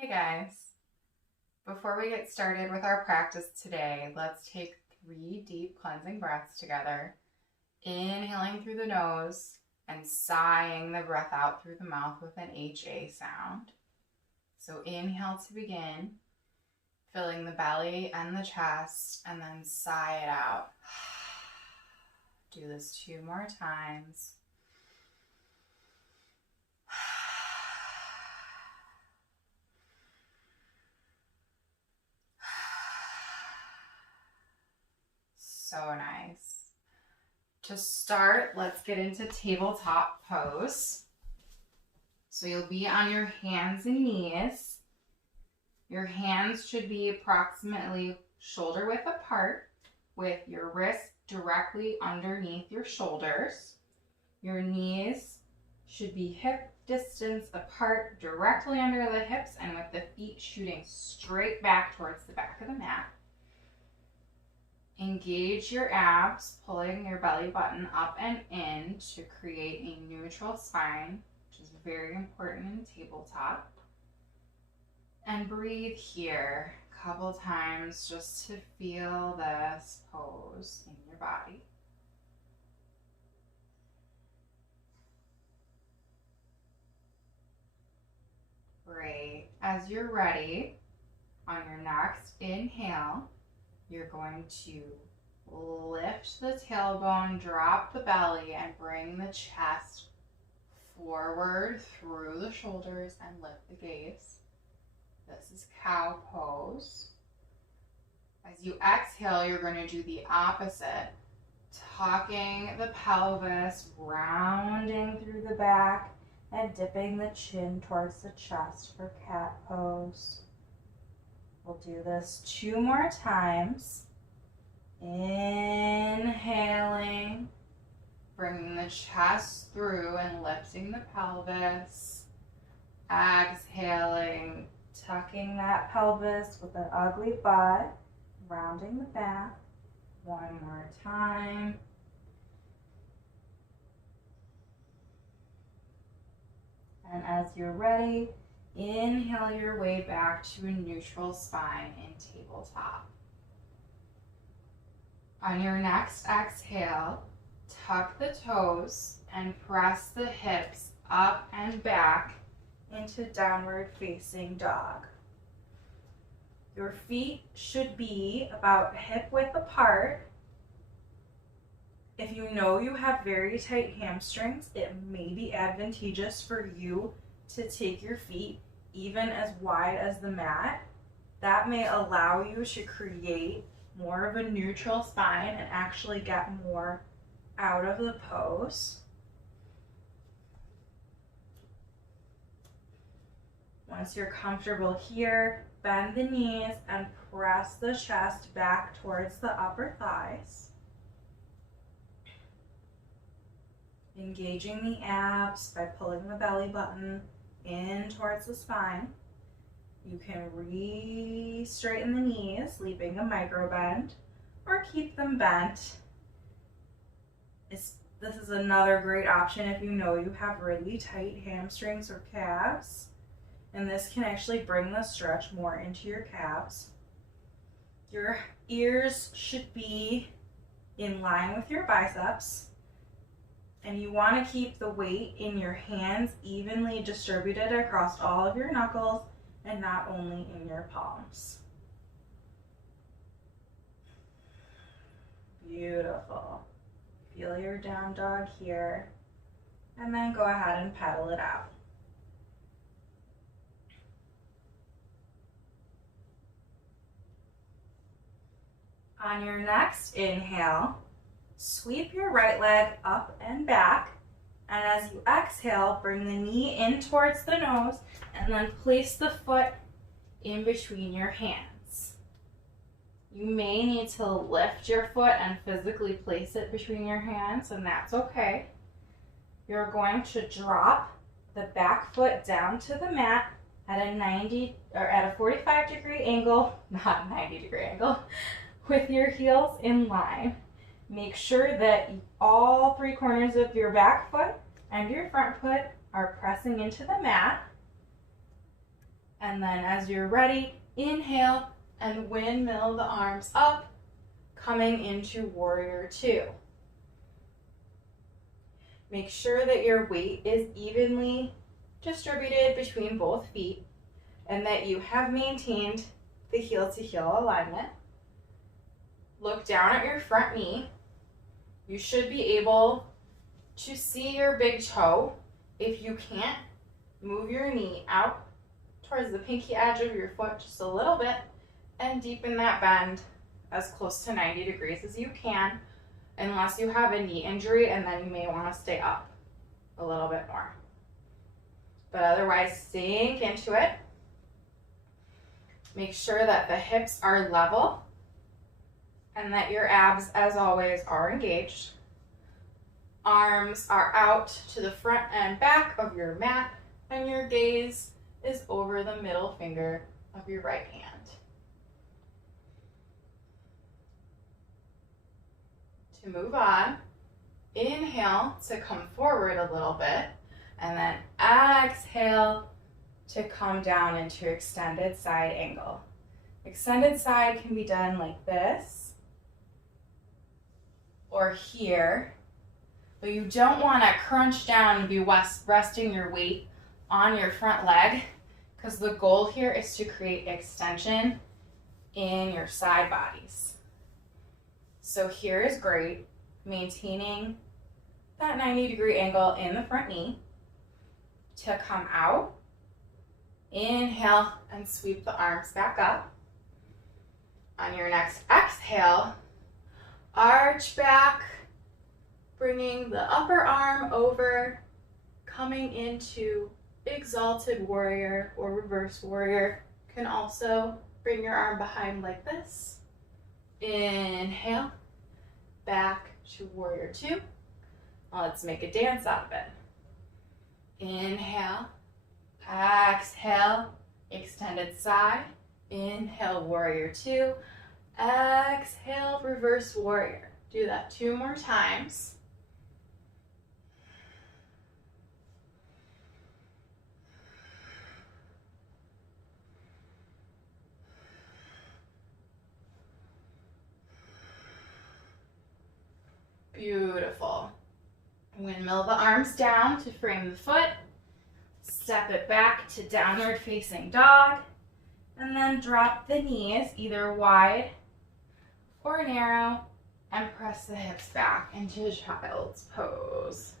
Hey guys, before we get started with our practice today, let's take 3 deep cleansing breaths together. Inhaling through the nose and sighing the breath out through the mouth with an HA sound. So inhale to begin, filling the belly and the chest, and then sigh it out. Do this 2 more times. So nice. To start, let's get into tabletop pose. So you'll be on your hands and knees. Your hands should be approximately shoulder width apart with your wrists directly underneath your shoulders. Your knees should be hip distance apart directly under the hips and with the feet shooting straight back towards the back of the mat. Engage your abs, pulling your belly button up and in to create a neutral spine, which is very important in tabletop. And breathe here a couple times just to feel this pose in your body. Great. As you're ready, on your next inhale, you're going to lift the tailbone, drop the belly, and bring the chest forward through the shoulders and lift the gaze. This is cow pose. As you exhale, you're going to do the opposite, tucking the pelvis, rounding through the back, and dipping the chin towards the chest for cat pose. We'll do this 2 more times. Inhaling, bringing the chest through and lifting the pelvis. Exhaling, tucking that pelvis with an ugly butt, rounding the back. 1 more time. And as you're ready, inhale your way back to a neutral spine in tabletop. On your next exhale, tuck the toes and press the hips up and back into downward facing dog. Your feet should be about hip width apart. If you know you have very tight hamstrings, it may be advantageous for you to take your feet even as wide as the mat. That may allow you to create more of a neutral spine and actually get more out of the pose. Once you're comfortable here, bend the knees and press the chest back towards the upper thighs. Engaging the abs by pulling the belly button in towards the spine. You can re-straighten the knees, leaving a micro bend, or keep them bent. This is another great option if you know you have really tight hamstrings or calves, and this can actually bring the stretch more into your calves. Your ears should be in line with your biceps, and you want to keep the weight in your hands evenly distributed across all of your knuckles and not only in your palms. Beautiful. Feel your down dog here, and then go ahead and pedal it out. On your next inhale, sweep your right leg up and back, and as you exhale, bring the knee in towards the nose and then place the foot in between your hands. You may need to lift your foot and physically place it between your hands, and that's okay. You're going to drop the back foot down to the mat at a 45-degree angle, not 90-degree angle, with your heels in line. Make sure that all 3 corners of your back foot and your front foot are pressing into the mat. And And then as you're ready, inhale and windmill the arms up, coming into warrior two. Make sure that your weight is evenly distributed between both feet and that you have maintained the heel to heel alignment. Look down at your front knee. You should be able to see your big toe. If you can't, move your knee out towards the pinky edge of your foot just a little bit and deepen that bend as close to 90 degrees as you can, unless you have a knee injury, and then you may want to stay up a little bit more. But otherwise, sink into it. Make sure that the hips are level and that your abs, as always, are engaged. Arms are out to the front and back of your mat, and your gaze is over the middle finger of your right hand. To move on, inhale to come forward a little bit, and then exhale to come down into extended side angle. Extended side can be done like this or here, but you don't want to crunch down and be resting your weight on your front leg, because the goal here is to create extension in your side bodies. So here is great, maintaining that 90-degree angle in the front knee. To come out, inhale and sweep the arms back up. On your next exhale, arch back, bringing the upper arm over, coming into exalted warrior or reverse warrior. Can also bring your arm behind like this. Inhale, back to warrior two. Now let's make a dance out of it. Inhale, exhale, extended side. Inhale, warrior two. Exhale, reverse warrior. Do that 2 more times. Beautiful. Windmill the arms down to frame the foot. Step it back to downward facing dog. And then drop the knees either wide or narrow and press the hips back into child's pose.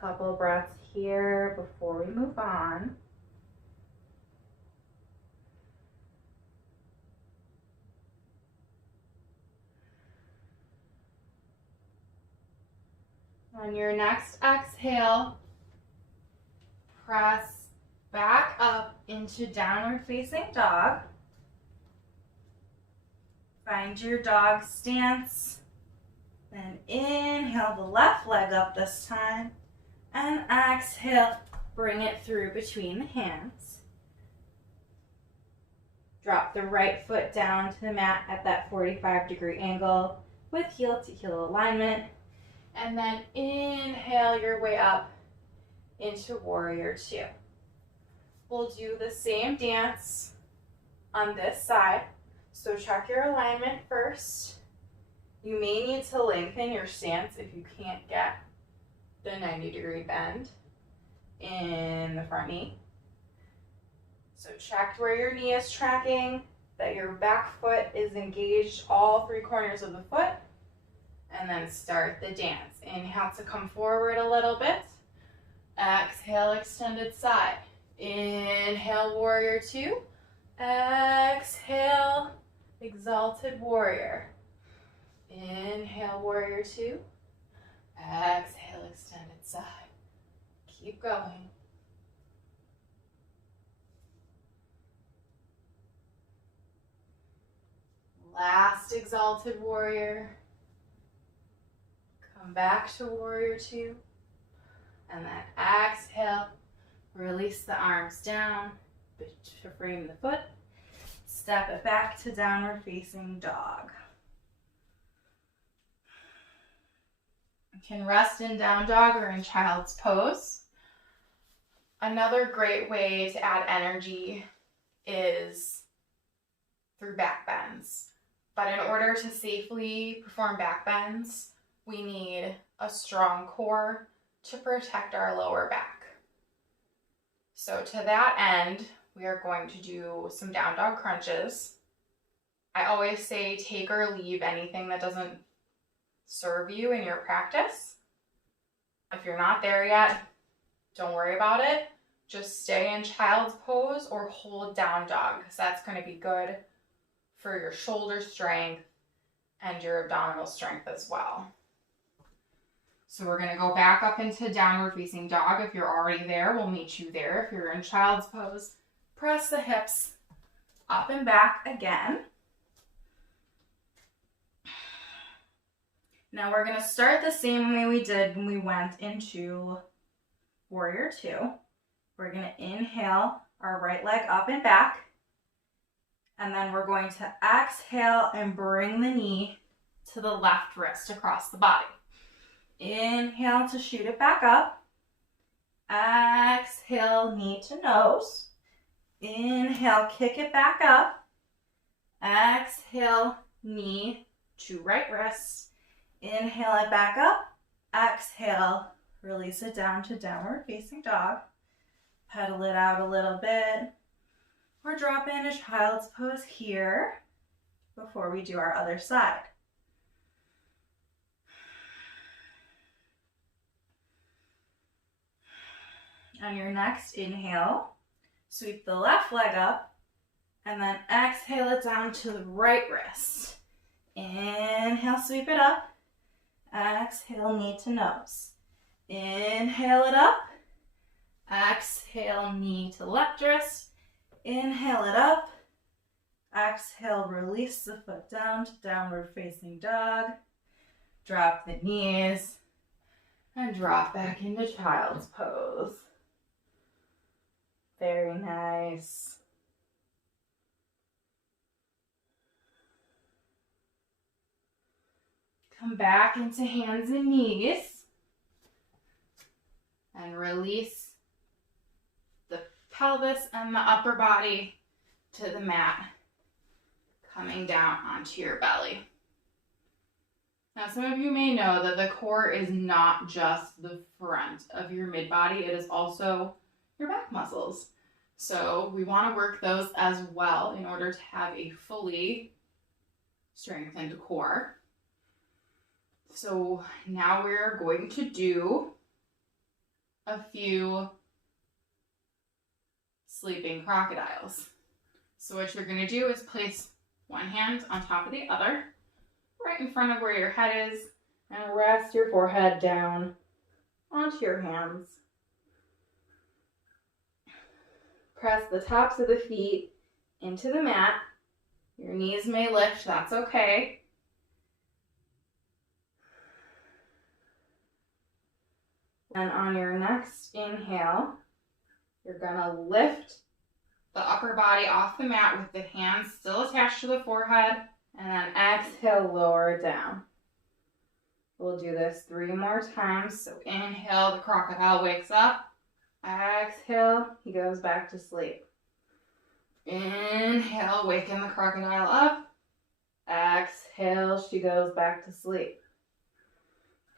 Couple breaths here before we move on. On your next exhale, press back up into downward facing dog. Find your dog stance. Then inhale the left leg up this time. And exhale, bring it through between the hands. Drop the right foot down to the mat at that 45-degree angle with heel to heel alignment. And then inhale your way up into warrior two. We'll do the same dance on this side. So check your alignment first. You may need to lengthen your stance if you can't get the 90-degree bend in the front knee. So check where your knee is tracking, that your back foot is engaged all 3 corners of the foot. And then start the dance. Inhale to come forward a little bit. Exhale, extended side. Inhale, warrior two. Exhale, exalted warrior. Inhale, warrior two. Exhale, extended side. Keep going. Last exalted warrior. Come back to warrior two. And then exhale, release the arms down to frame the foot. Step it back to downward facing dog. You can rest in down dog or in child's pose. Another great way to add energy is through back bends. But in order to safely perform back bends, we need a strong core to protect our lower back. So to that end, we are going to do some down dog crunches. I always say take or leave anything that doesn't serve you in your practice. If you're not there yet, don't worry about it. Just stay in child's pose or hold down dog, because that's going to be good for your shoulder strength and your abdominal strength as well. So we're going to go back up into downward facing dog. If you're already there, we'll meet you there. If you're in child's pose, press the hips up and back again. Now we're going to start the same way we did when we went into Warrior 2. We're going to inhale our right leg up and back. And then we're going to exhale and bring the knee to the left wrist across the body. Inhale to shoot it back up. Exhale, knee to nose. Inhale, kick it back up. Exhale, knee to right wrist. Inhale it back up. Exhale, release it down to downward facing dog. Pedal it out a little bit. Or drop into child's pose here before we do our other side. On your next inhale, sweep the left leg up and then exhale it down to the right wrist. Inhale, sweep it up. Exhale, knee to nose. Inhale it up. Exhale, knee to left wrist. Inhale it up. Exhale, release the foot down to downward facing dog. Drop the knees and drop back into child's pose. Very nice. Come back into hands and knees and release the pelvis and the upper body to the mat, coming down onto your belly. Now, some of you may know that the core is not just the front of your mid-body, it is also your back muscles. So we want to work those as well in order to have a fully strengthened core. So now we're going to do a few sleeping crocodiles. So what you're going to do is place one hand on top of the other, right in front of where your head is, and rest your forehead down onto your hands. Press the tops of the feet into the mat. Your knees may lift, that's okay. And on your next inhale, you're gonna lift the upper body off the mat with the hands still attached to the forehead, and then exhale, lower it down. We'll do this 3 more times. So inhale, the crocodile wakes up. Exhale, he goes back to sleep. Inhale, waken the crocodile up. Exhale, she goes back to sleep.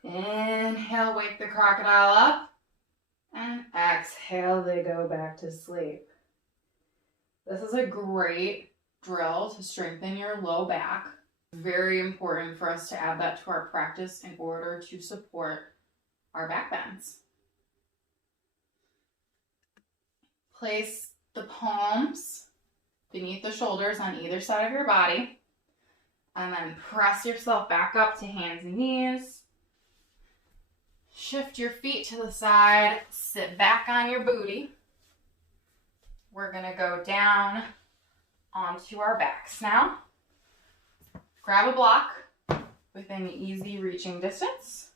Inhale, wake the crocodile up. And exhale, they go back to sleep. This is a great drill to strengthen your low back. Very important for us to add that to our practice in order to support our back bends. Place the palms beneath the shoulders on either side of your body, and then press yourself back up to hands and knees. Shift your feet to the side, sit back on your booty. We're gonna go down onto our backs now. Grab a block within easy reaching distance.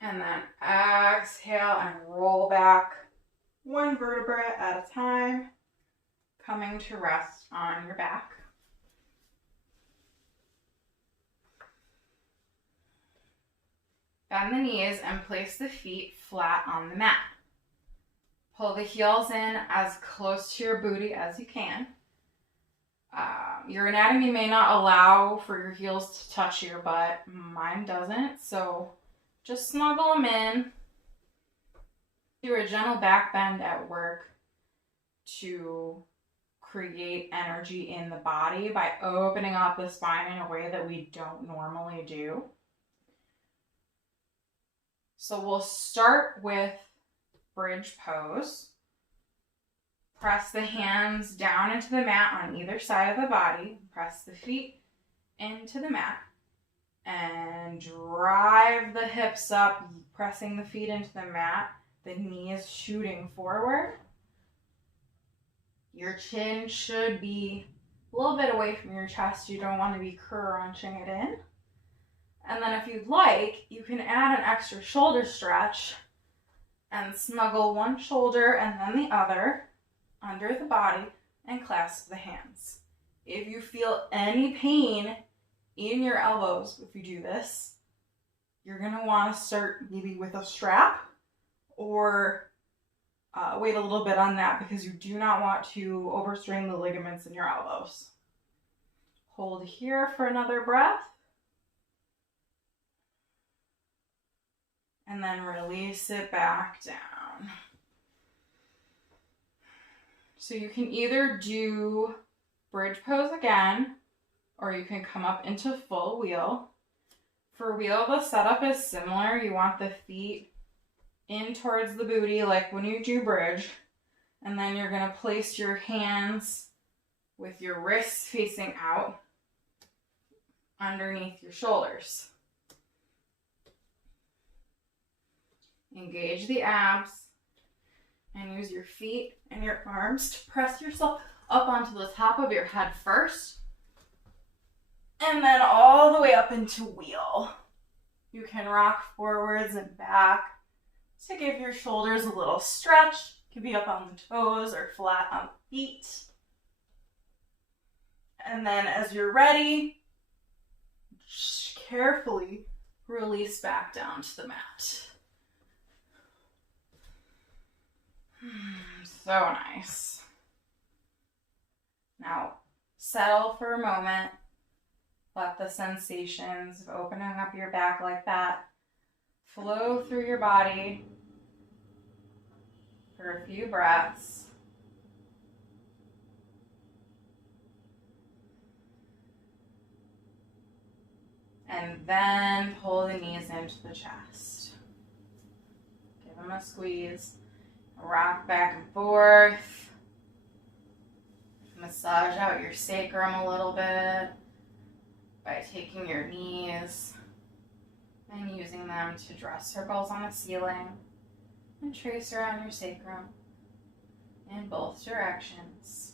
And then exhale and roll back one vertebra at a time, coming to rest on your back. Bend the knees and place the feet flat on the mat. Pull the heels in as close to your booty as you can. Your anatomy may not allow for your heels to touch your butt. Mine doesn't, so just snuggle them in. Do a gentle back bend at work to create energy in the body by opening up the spine in a way that we don't normally do. So we'll start with bridge pose. Press the hands down into the mat on either side of the body. Press the feet into the mat and drive the hips up, pressing the feet into the mat, the knees shooting forward. Your chin should be a little bit away from your chest. You don't want to be crunching it in. And then if you'd like, you can add an extra shoulder stretch and snuggle one shoulder and then the other under the body and clasp the hands. If you feel any pain in your elbows, if you do this, you're going to want to start maybe with a strap or wait a little bit on that because you do not want to overstrain the ligaments in your elbows. Hold here for another breath. And then release it back down. So you can either do bridge pose again, or you can come up into full wheel. For wheel, the setup is similar. You want the feet in towards the booty like when you do bridge. And then you're going to place your hands with your wrists facing out underneath your shoulders. Engage the abs and use your feet and your arms to press yourself up onto the top of your head first. And then all the way up into wheel. You can rock forwards and back to give your shoulders a little stretch. You can be up on the toes or flat on the feet. And then as you're ready, carefully release back down to the mat. So nice. Now, settle for a moment. Let the sensations of opening up your back like that flow through your body for a few breaths. And then pull the knees into the chest. Give them a squeeze. Rock back and forth. Massage out your sacrum a little bit by taking your knees and using them to draw circles on the ceiling and trace around your sacrum in both directions.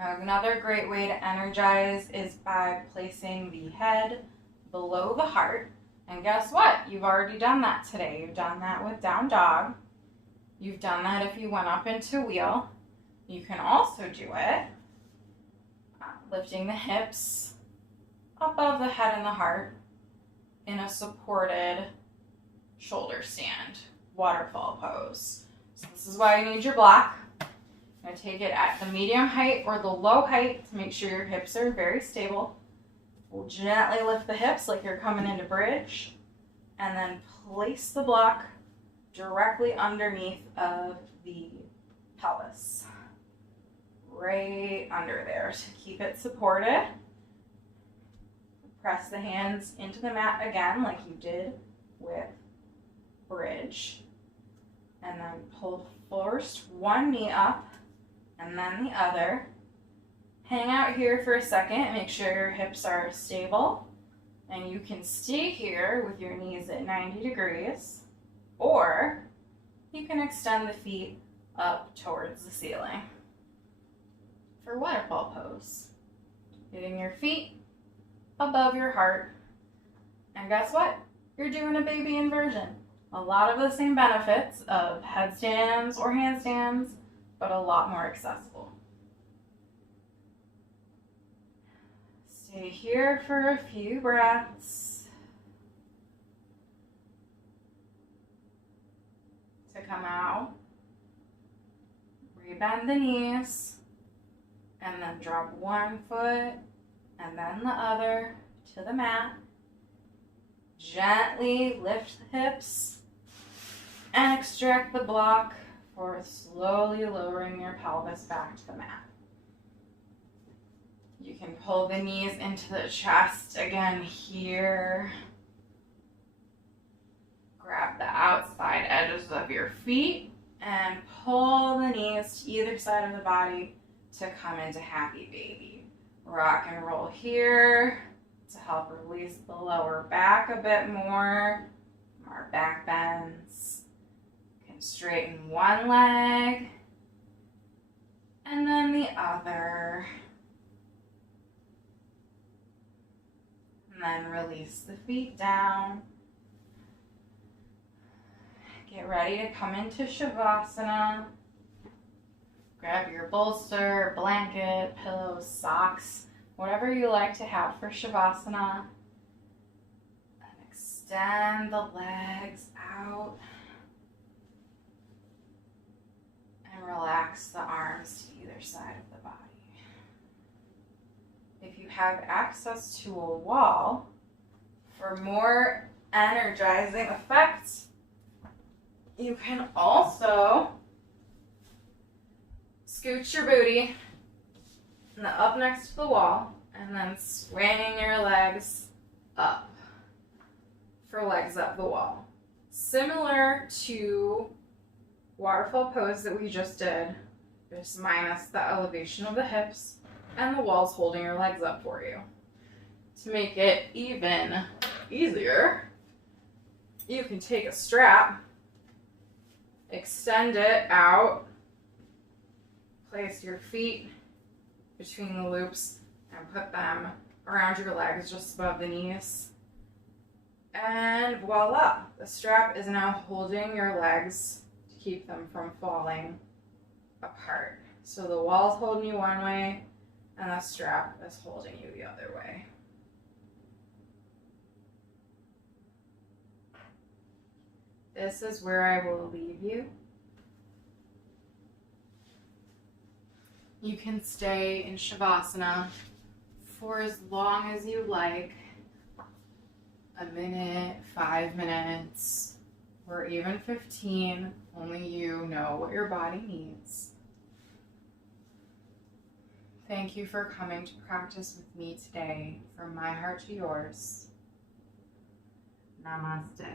Another great way to energize is by placing the head below the heart. And guess what? You've already done that today. You've done that with down dog. You've done that if you went up into wheel. You can also do it lifting the hips above the head and the heart in a supported shoulder stand, waterfall pose. So this is why you need your block. I'm going to take it at the medium height or the low height to make sure your hips are very stable. We'll gently lift the hips like you're coming into bridge, and then place the block directly underneath of the pelvis. Right under there to keep it supported. Press the hands into the mat again like you did with bridge. And then pull first one knee up and then the other. Hang out here for a second, make sure your hips are stable, and you can stay here with your knees at 90 degrees, or you can extend the feet up towards the ceiling for waterfall pose. Getting your feet above your heart, and guess what? You're doing a baby inversion. A lot of the same benefits of headstands or handstands, but a lot more accessible. Stay here for a few breaths. To come out, rebend the knees, and then drop one foot and then the other to the mat. Gently lift the hips and extract the block for slowly lowering your pelvis back to the mat. You can pull the knees into the chest again here. Grab the outside edges of your feet and pull the knees to either side of the body to come into happy baby. Rock and roll here to help release the lower back a bit more. Our back bends. You can straighten one leg and then the other. And then release the feet down. Get ready to come into Shavasana. Grab your bolster, blanket, pillows, socks, whatever you like to have for Shavasana. And extend the legs out. And relax the arms to either side of the body. If you have access to a wall, for more energizing effects, you can also scoot your booty up next to the wall and then swinging your legs up for legs up the wall. Similar to waterfall pose that we just did, just minus the elevation of the hips and the walls holding your legs up for you. To make it even easier, you can take a strap, extend it out, place your feet between the loops and put them around your legs just above the knees. And voila, the strap is now holding your legs to keep them from falling apart. So the wall's holding you one way and the strap is holding you the other way. This is where I will leave you. You can stay in Shavasana for as long as you like. A minute, 5 minutes, or even 15. Only you know what your body needs. Thank you for coming to practice with me today. From my heart to yours. Namaste.